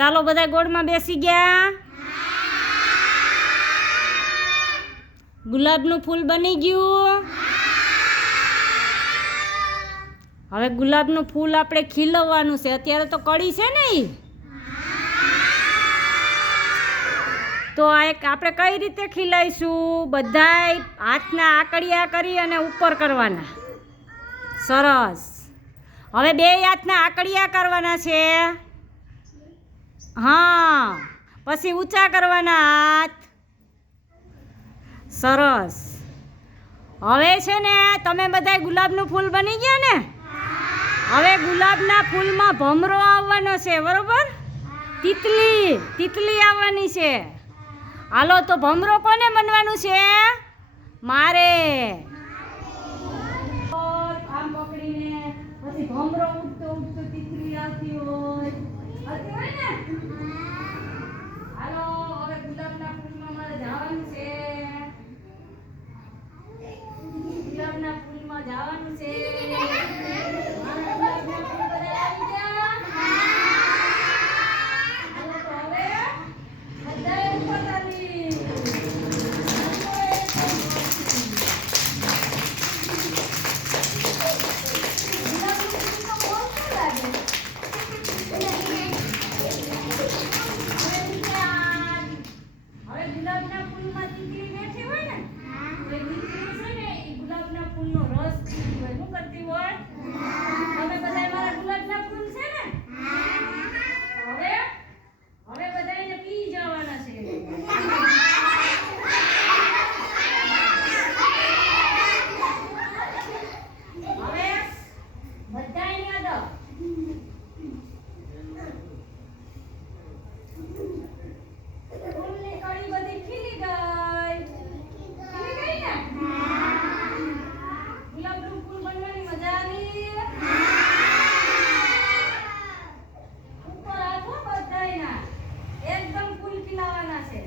ચાલો બધા ગોળમાં બેસી ગયા. ગુલાબનું ફૂલ બની ગયું. હવે ગુલાબનું ફૂલ આપણે ખીલવવાનું છે. અત્યારે તો કળી છે ને ઈ. તો આપણે કઈ રીતે ખીલાઈશું? બધાય હાથના આકડિયા કરી અને ઉપર કરવાના. સરસ. હવે બે હાથના આકડિયા કરવાના છે. હા, પછી ઊંચા કરવાના હાથ. સરસ. હવે છે ને તમે બધા ગુલાબનું ફૂલ બની ગયા ને? હવે ગુલાબના ફૂલમાં ભમરો આવવાનો છે, બરોબર? તિતલી આવવાની છે. હાલો, તો ભમરો કોને બનવાનું છે? મારે. આમ પકડીને પછી ભમરો ઉડતો તિતલી આવતી હોય ને. હાલો, હવે ગુલાબના ફૂલમાં મારે જવાનું છે. ગુલાબના ફૂલમાં જવાનું છે. ગુલાબના ફૂલમાં તીતલી બેઠી હોય ને, એ તીતલી છે ને એ ગુલાબના ફૂલનો રસ પીતી હોય. શું કરતી હોય? તમે બધા મારા ગુલાબના ફૂલ છે ને? હવે બધાને પી જવાના છે. હવે બધાને અડો. એકદમ ફૂલ ખીલાવાના છે.